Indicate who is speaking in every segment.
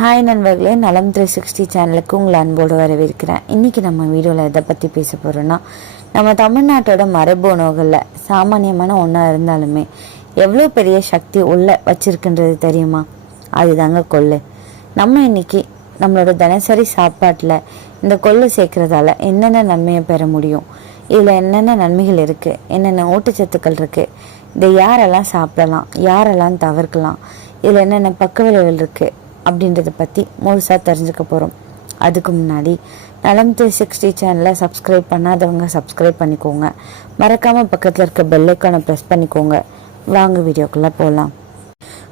Speaker 1: Hi நண்பர்களே நலம் three sixty சேனலுக்கு உங்களை அன்போடு வரவேற்கிறேன். இன்றைக்கி நம்ம வீடியோவில் எதை பற்றி பேச போகிறோன்னா நம்ம தமிழ்நாட்டோட மரபு உணவுகளில் சாமானியமான ஒன்றா இருந்தாலுமே எவ்வளோ பெரிய சக்தி உள்ள வச்சிருக்குன்றது தெரியுமா? அதுதாங்க கொள்ளு. நம்ம இன்னைக்கு நம்மளோட தினசரி சாப்பாட்டில் இந்த கொள்ளு சேர்க்குறதால என்னென்ன நன்மையை பெற முடியும்? இதில் என்னென்ன நன்மைகள் இருக்குது என்னென்ன ஊட்டச்சத்துக்கள் இருக்குது இதை யாரெல்லாம் சாப்பிடலாம்? யாரெல்லாம் தவிர்க்கலாம்? இதில் என்னென்ன பக்க விளைவுகள் இருக்குது அப்படின்றத பற்றி முழுசாக தெரிஞ்சுக்க போகிறோம் அதுக்கு முன்னாடி நலம் த்ரீ சிக்ஸ்டி சேனலை சப்ஸ்கிரைப் பண்ணாதவங்க சப்ஸ்கிரைப் பண்ணிக்கோங்க. மறக்காமல் பக்கத்தில் இருக்க பெல்லைக்கானை ப்ரெஸ் பண்ணிக்கோங்க. வாங்க வீடியோக்குள்ளே போகலாம்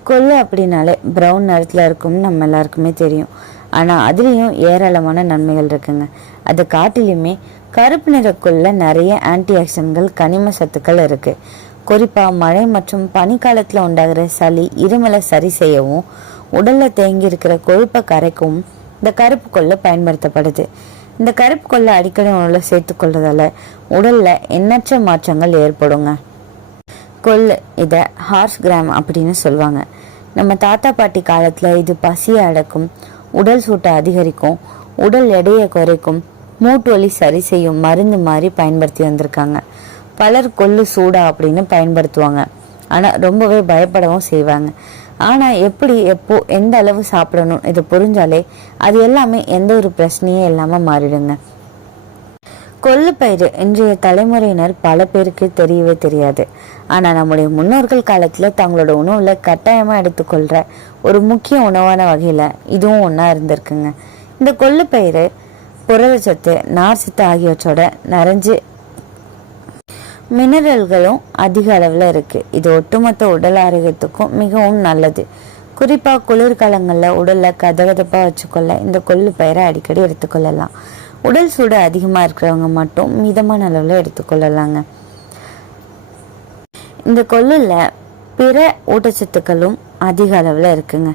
Speaker 1: கொள்ளு அப்படின்னாலே ப்ரௌன் நிறத்தில் இருக்கும்னு நம்ம எல்லாருக்குமே தெரியும். ஆனால் அதுலேயும் ஏராளமான நன்மைகள் இருக்குங்க. அது காட்டிலையுமே கருப்பு நிறக்குள்ள நிறைய ஆன்டி ஆக்சிடன்ட்கள் கனிம சத்துக்கள் இருக்குது குறிப்பாக மழை மற்றும் பனிக்காலத்தில் உண்டாகிற சளி இருமலை சரி செய்யவும் உடலில் தேங்கி இருக்கிற கொழுப்பை கரைக்கும் இந்த கருப்பு கொள்ளு பயன்படுத்தப்படுது. இந்த கருப்பு கொள்ளை அடிக்கடி உணவில் சேர்த்துக்கொள்றதால உடலில் எண்ணற்ற மாற்றங்கள் ஏற்படுங்க. கொள்ளு இதை ஹார்ஸ் கிராம் அப்படின்னு சொல்லுவாங்க. நம்ம தாத்தா பாட்டி காலத்தில் இது பசியை அடக்கும் உடல் சூட்டை அதிகரிக்கும் உடல் எடையை குறைக்கும் மூட்டு வலி சரி செய்யும் மருந்து மாதிரி பயன்படுத்தி வந்திருக்காங்க. பலர் கொள்ளு சூடா அப்படின்னு பயன்படுத்துவாங்க. ஆனால் ரொம்பவே பயப்படவும் செய்வாங்க. ஆனால் எப்படி எப்போ எந்த அளவு சாப்பிடணும் இதை புரிஞ்சாலே அது எல்லாமே எந்த ஒரு பிரச்சனையும் இல்லாமல் மாறிடுங்க. கொள்ளுப்பயிறு இன்றைய தலைமுறையினர் பல பேருக்கு தெரியவே தெரியாது. ஆனால் நம்முடைய முன்னோர்கள் காலத்தில் தங்களோட உணவில் கட்டாயமாக எடுத்துக்கொள்கிற ஒரு முக்கிய உணவான வகையில் இதுவும் ஒன்றா இருந்திருக்குங்க. இந்த கொள்ளுப்பயிறு புரதச்சத்து நார்ச்சத்து ஆகியவற்றோட நிறைஞ்சு மினரல்களும் அதிக அளவில் இருக்குது இது ஒட்டுமொத்த உடல் ஆரோக்கியத்துக்கும் மிகவும் நல்லது. குறிப்பாக குளிர்காலங்களில் உடலை கதகதப்பாக வச்சுக்கொள்ள இந்த கொள்ளு பயிரை அடிக்கடி எடுத்துக்கொள்ளலாம். உடல் சூடு அதிகமாக இருக்கிறவங்க மட்டும் மிதமான அளவில் எடுத்துக்கொள்ளலாங்க. இந்த கொள்ளில் பிற ஊட்டச்சத்துக்களும் அதிக அளவில் இருக்குங்க.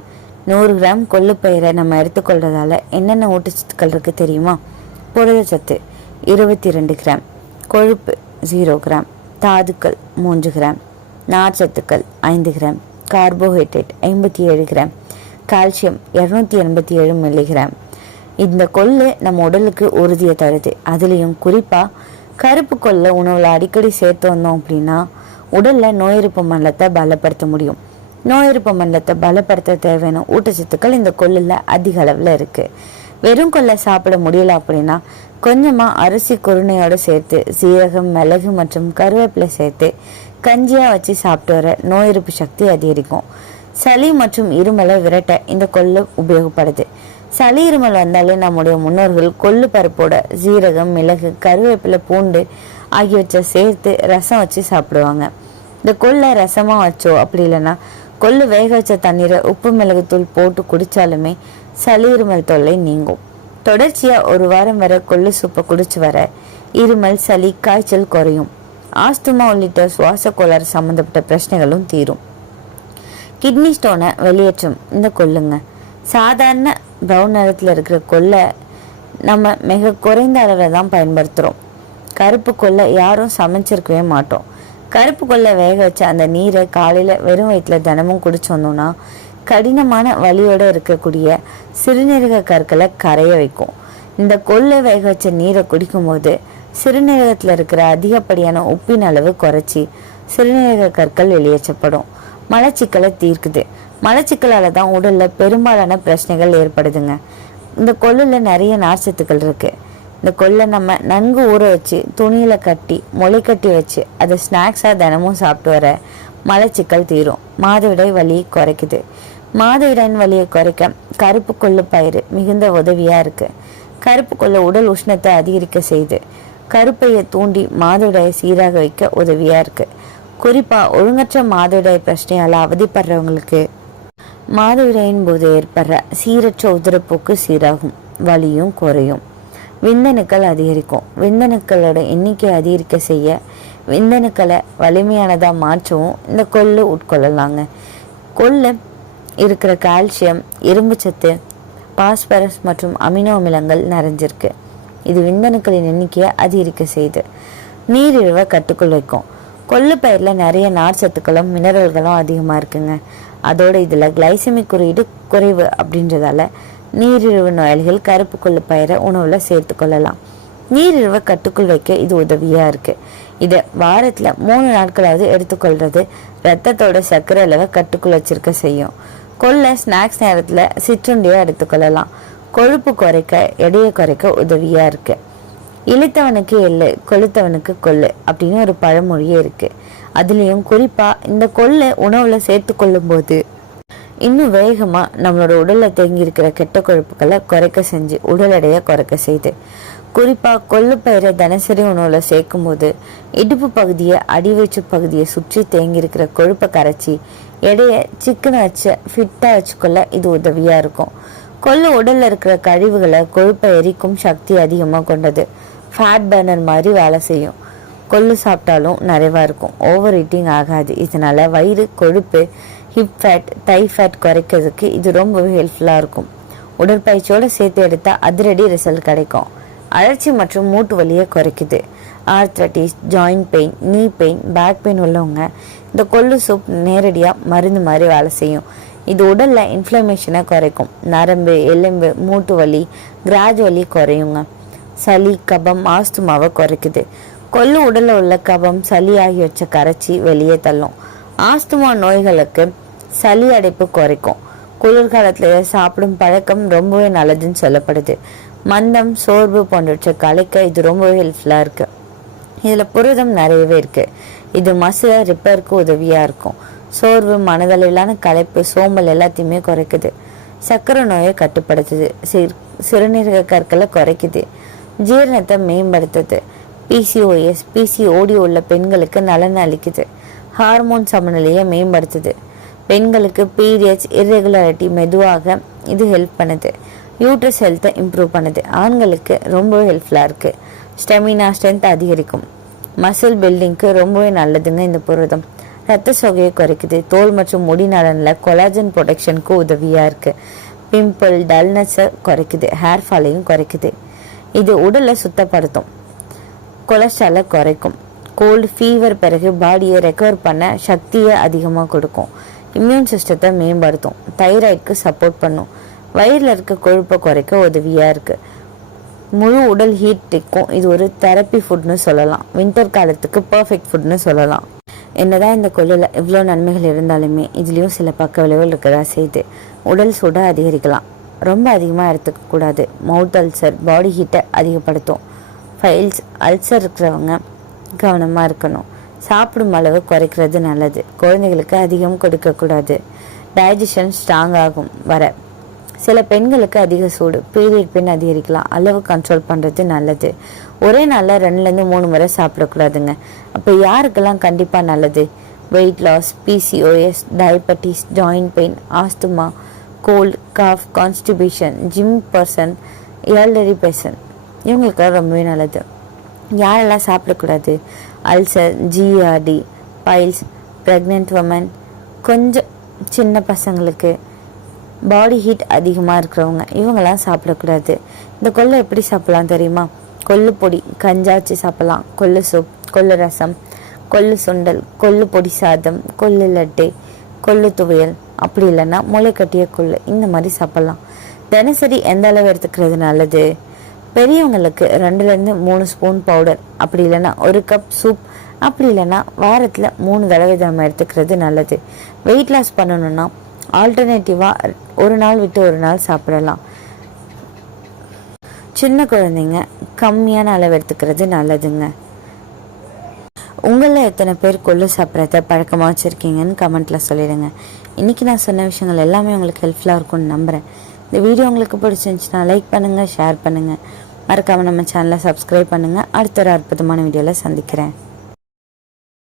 Speaker 1: நூறு கிராம் கொள்ளு பயிரை நம்ம எடுத்துக்கொள்றதால என்னென்ன ஊட்டச்சத்துக்கள் இருக்குது தெரியுமா? புரதச்சத்து இருபத்தி ரெண்டு கிராம். கொழுப்பு ஜீரோ கிராம். தாதுக்கள் மூன்று கிராம். நார்ச்சத்துக்கள் ஐந்து கிராம். கார்போஹைட்ரேட் ஐம்பத்தி ஏழு கிராம். கால்சியம் இரநூத்தி எண்பத்தி ஏழு மில்லிகிராம். இந்த கொள்ளு நம்ம உடலுக்கு உறுதியை தருது. அதுலேயும் குறிப்பாக கருப்பு கொள்ளை உணவில் அடிக்கடி சேர்த்து வந்தோம் அப்படின்னா உடலில் நோய் மண்டலத்தை பலப்படுத்த முடியும். நோயெறுப்பு மண்டலத்தை பலப்படுத்த தேவையான ஊட்டச்சத்துக்கள் இந்த கொள்ளில் அதிக அளவில் இருக்குது வெறும் கொள்ளை சாப்பிட முடியல அப்படின்னா கொஞ்சமாக அரிசி குருணையோடு சேர்த்து சீரகம் மிளகு மற்றும் கருவேப்பிலை சேர்த்து கஞ்சியாக வச்சு சாப்பிட்டு வர நோய் எதிர்ப்பு சக்தி அதிகரிக்கும். சளி மற்றும் இருமலை விரட்ட இந்த கொள்ளு உபயோகப்படுது. சளி இருமல் வந்தாலே நம்முடைய முன்னோர்கள் கொள்ளு பருப்போட சீரகம் மிளகு கருவேப்பிலை பூண்டு ஆகியவற்றை சேர்த்து ரசம் வச்சு சாப்பிடுவாங்க. இந்த கொள்ளை ரசமாக வச்சோ அப்படி இல்லைன்னா கொள்ளு வேக வச்ச தண்ணீரை உப்பு மிளகுத்தூள் போட்டு குடித்தாலுமே சளி இருமல் தொல்லை நீங்கும். தொடர்ச்சியாக ஒரு வாரம் வரை கொள்ளு சூப்பை குடிச்சு வர இருமல் சளி காய்ச்சல் குறையும். ஆஸ்துமா உள்ளிட்ட சுவாச கோளாறு சம்மந்தப்பட்ட பிரச்சனைகளும் தீரும். கிட்னி ஸ்டோனை வெளியேற்றும் இந்த கொள்ளுங்க. சாதாரண ப்ரௌன் நிறத்தில் இருக்கிற கொள்ளை நம்ம மிக குறைந்த அளவில் தான் பயன்படுத்துகிறோம் கருப்பு கொள்ளை யாரும் சமைச்சிருக்கவே மாட்டோம். கருப்பு கொள்ளை வேக வச்ச அந்த நீரை காலையில் வெறும் வயிற்றில் தினமும் குடிச்சு வந்தோம்னா கடினமான வலியோடு இருக்கக்கூடிய சிறுநீரக கற்களை கரைய வைக்கும். இந்த கொள்ளை வேக வச்ச நீரை குடிக்கும்போது சிறுநீரகத்தில் இருக்கிற அதிகப்படியான உப்பின் அளவு குறைச்சி சிறுநீரக கற்கள் வெளியேற்றப்படும். மலச்சிக்கலை தீர்க்குது. மலச்சிக்கலால் தான் உடலில் பெரும்பாலான பிரச்சனைகள் ஏற்படுதுங்க. இந்த கொள்ளில் நிறைய நார்ச்சத்துக்கள் இருக்குது இந்த கொள்ளை நம்ம நன்கு ஊற வச்சு துணியில் கட்டி முளை கட்டி வச்சு அதை ஸ்நாக்ஸாக தினமும் சாப்பிட்டு வர மலச்சிக்கல் தீரும். மாதவிடாய் வலி குறைக்குது. மாதவிடாயின் வலியை குறைக்க கருப்பு கொள்ளு பயிறு மிகுந்த உதவியாக இருக்குது கருப்பு கொள்ளு உடல் உஷ்ணத்தை அதிகரிக்க செய்து கருப்பையை தூண்டி மாதவிடாயை சீராக வைக்க உதவியாக இருக்குது குறிப்பாக ஒழுங்கற்ற மாதவிடாய் பிரச்சனையால் அவதிப்படுறவங்களுக்கு மாதவிடாயின் போது ஏற்படுற சீரற்ற உதிரப்போக்கு சீராகும் வலியும் குறையும். விந்தணுக்கள் அதிகரிக்கும். விந்தணுக்களோட எண்ணிக்கை அதிகரிக்க செய்ய விந்தணுக்களை வலிமையானதாக மாற்றவும் இந்த கொள்ளு உட்கொள்ளலாங்க. கொள்ளு இருக்கிற கால்சியம் இரும்புச்சத்து பாஸ்பரஸ் மற்றும் அமினோ அமிலங்கள் நிறைஞ்சிருக்கு. இது விந்தணுக்களின் எண்ணிக்கையை அதிகரிக்க செய்யுது நீரிழிவை கட்டுக்குள் வைக்கும். கொள்ளு பயிரில் நிறைய நார் சத்துக்களும் மினரல்களும் அதிகமாக இருக்குங்க. அதோட இதில் கிளைசமிக் குறியீடு குறைவு அப்படின்றதால நீரிழிவு நோயாளிகள் கருப்பு கொள்ளு பயிரை உணவில் சேர்த்து கொள்ளலாம். நீரிழிவை கட்டுக்குள் வைக்க இது உதவியாக இருக்குது இதை வாரத்தில் மூணு நாட்களாவது எடுத்துக்கொள்வது ரத்தத்தோட சர்க்கரை அளவை கட்டுக்குள் வச்சிருக்க செய்யும். கொள்ள ஸ்நாக்ஸ் நேரத்தில் சிற்றுண்டியை எடுத்துக்கொள்ளலாம் கொழுப்பு குறைக்க எடையை குறைக்க உதவியாக இருக்குது இழுத்தவனுக்கு எள்ளு கொளுத்தவனுக்கு கொள்ளு அப்படின்னு ஒரு பழமொழியே இருக்கு. அதுலேயும் குறிப்பாக இந்த கொள்ளு உணவில் சேர்த்து கொள்ளும்போது இன்னும் வேகமாக நம்மளோட உடலில் தேங்கி இருக்கிற கெட்ட கொழுப்புகளை குறைக்க செஞ்சு உடல் எடையை குறைக்க செய்யுது குறிப்பாக கொள்ளுப்பயிரை தினசரி உணவில் சேர்க்கும்போது இடுப்பு பகுதியை அடிவயிற்று பகுதியை சுற்றி தேங்கியிருக்கிற கொழுப்பை கரைச்சி எடையை சிக்கனை வச்சு ஃபிட்டாக வச்சுக்கொள்ள இது உதவியாக இருக்கும். கொள்ளு உடலில் இருக்கிற கழிவுகளை கொழுப்பை எரிக்கும் சக்தி அதிகமாக கொண்டது. ஃபேட் பர்னர் மாதிரி வேலை செய்யும். கொள்ளு சாப்பிட்டாலும் நிறைவாக இருக்கும். ஓவர் ஈட்டிங் ஆகாது. இதனால் வயிறு கொழுப்பு ஹிப் ஃபேட் தை ஃபேட் குறைக்கிறதுக்கு இது ரொம்பவே ஹெல்ப்ஃபுல்லாக இருக்கும். உடற்பயிற்சியோடு சேர்த்து எடுத்தால் அதிரடி ரிசல்ட் கிடைக்கும். அழற்சி மற்றும் மூட்டு வலியை குறைக்குது. Arthritis joint pain knee pain back pain உள்ளவங்க இந்த கொள்ளு சூப் நேரடியாக மருந்து மாதிரி வேலை செய்யும். இது உடலில் இன்ஃப்ளமேஷனை குறைக்கும். நரம்பு எலும்பு மூட்டு வலி கிராஜுவலி குறையுங்க. சளி கபம் ஆஸ்துமாவை குறைக்குது. கொள்ளு உடலில் உள்ள கபம் சளி ஆகியவற்றை கரைச்சி வெளியே தள்ளும். ஆஸ்துமா நோய்களுக்கு சளி அடைப்பு குறைக்கும். குளிர்காலத்தில் சாப்பிடும் பழக்கம் ரொம்பவே நல்லதுன்னு சொல்லப்படுது. மந்தம் சோர்வு போன்றவற்றை கலைக்க இது ரொம்ப ஹெல்ப்ஃபுல்லாக இருக்குது இதில் புரதம் நிறையவே இருக்குது இது மசில ரிப்பேருக்கு உதவியாக இருக்கும். சோர்வு மனதளவிலான களைப்பு சோம்பல் எல்லாத்தையுமே குறைக்குது. சர்க்கரை நோயை கட்டுப்படுத்துது. சிறு சிறுநீரக கற்களை குறைக்குது. ஜீரணத்தை மேம்படுத்துது. பிசிஓஎஸ் பிசிஓடி உள்ள பெண்களுக்கு நலன் அளிக்குது. ஹார்மோன் சமநிலையை மேம்படுத்துது. பெண்களுக்கு பீரியட்ஸ் இர்ரெகுலாரிட்டி மெதுவாக இது ஹெல்ப் பண்ணுது. யூட்ரஸ் ஹெல்த்தை இம்ப்ரூவ் பண்ணுது. ஆண்களுக்கு ரொம்பவே ஹெல்ப்ஃபுல்லாக இருக்குது ஸ்டெமினா ஸ்ட்ரென்த் அதிகரிக்கும். மசில் பில்டிங்க்கு ரொம்பவே நல்லதுங்க இந்த புரதம். ரத்த சோகையை குறைக்குது. தோல் மற்றும் முடி நலனில் கொலாஜன் ப்ரொடெக்ஷனுக்கு உதவியாக இருக்குது பிம்பிள் டல்னஸை குறைக்குது. ஹேர் ஃபாலையும் குறைக்குது. இது உடலை சுத்தப்படுத்தும். கொலஸ்ட்ராலை குறைக்கும். கோல்டு ஃபீவர் பிறகு பாடியை ரெக்கவர் பண்ண சக்தியை அதிகமாக கொடுக்கும். இம்யூன் சிஸ்டத்தை மேம்படுத்தும். தைராய்டுக்கு சப்போர்ட் பண்ணும். வயிறில் இருக்க கொழுப்பை குறைக்க உதவியாக இருக்குது முழு உடல் ஹீட்டுக்கும் இது ஒரு தெரப்பி ஃபுட்னு சொல்லலாம். வின்டர் காலத்துக்கு பர்ஃபெக்ட் ஃபுட்னு சொல்லலாம். என்னதான் இந்த கொள்ளில் இவ்வளோ நன்மைகள் இருந்தாலுமே இதுலேயும் சில பக்க விளைவுகள் இருக்கதா செய்யுது உடல் சூடை அதிகரிக்கலாம். ரொம்ப அதிகமாக எடுத்துக்கக்கூடாது மவுத் அல்சர் பாடி ஹீட்டை அதிகப்படுத்தும். ஃபைல்ஸ் அல்சர் இருக்கிறவங்க கவனமாக இருக்கணும். சாப்பிடும் அளவு குறைக்கிறது நல்லது. குழந்தைகளுக்கு அதிகம் கொடுக்கக்கூடாது டைஜஷன் ஸ்ட்ராங் ஆகும். வர சில பெண்களுக்கு அதிக சூடு பீரியட் பெண் அதிகரிக்கலாம். அளவு கண்ட்ரோல் பண்ணுறது நல்லது. ஒரே நாளில் ரெண்டுலேருந்து மூணு முறை சாப்பிடக்கூடாதுங்க. அப்போ யாருக்கெல்லாம் கண்டிப்பாக நல்லது? Weight loss PCOS diabetes joint pain asthma cold cough constipation gym person elderly person இவங்களுக்கு ரொம்பவே நல்லது. யாரெல்லாம் சாப்பிடக்கூடாது? Ulcer GERD piles pregnant women கொஞ்சம் சின்ன பசங்களுக்கு பாடி ஹீட் அதிகமாக இருக்கிறவங்க இவங்கெல்லாம் சாப்பிடக்கூடாது. இந்த கொள்ளை எப்படி சாப்பிடலாம் தெரியுமா? கொள்ளு பொடி கஞ்சாச்சு சாப்பிடலாம். கொள்ளு சூப் கொள்ளு ரசம் கொள்ளு சுண்டல் கொள்ளு பொடி சாதம் கொள்ளு லட்டு கொள்ளு துவையல். அப்படி இல்லைன்னா முளைக்கட்டிய கொள்ளு இந்த மாதிரி சாப்பிடலாம். தினசரி எந்த அளவு எடுத்துக்கிறது நல்லது? பெரியவங்களுக்கு ரெண்டுலேருந்து மூணு ஸ்பூன் பவுடர். அப்படி இல்லைன்னா ஒரு கப் சூப். அப்படி இல்லைன்னா வாரத்தில் மூணு தடவை நம்ம எடுத்துக்கிறது நல்லது. வெயிட் லாஸ் பண்ணணும்னா ஆல்டர்னேட்டிவாக ஒரு நாள் விட்டு ஒரு நாள் சாப்பிடலாம். சின்ன குழந்தைங்க கம்மியான அளவு எடுத்துக்கிறது நல்லதுங்க. உங்களில் எத்தனை பேர் கொள்ளு சாப்பிட்றத பழக்கமாக வச்சுருக்கீங்கன்னு கமெண்ட்டில் சொல்லிடுங்க. இன்றைக்கி நான் சொன்ன விஷயங்கள் எல்லாமே உங்களுக்கு ஹெல்ப்ஃபுல்லாக இருக்கும்னு நம்புகிறேன் இந்த வீடியோ உங்களுக்கு பிடிச்சிருந்துச்சுன்னா லைக் பண்ணுங்கள் ஷேர் பண்ணுங்கள் மறக்காமல் நம்ம சேனலை சப்ஸ்கிரைப் பண்ணுங்கள் அடுத்த ஒரு அற்புதமான வீடியோவில் சந்திக்கிறேன்.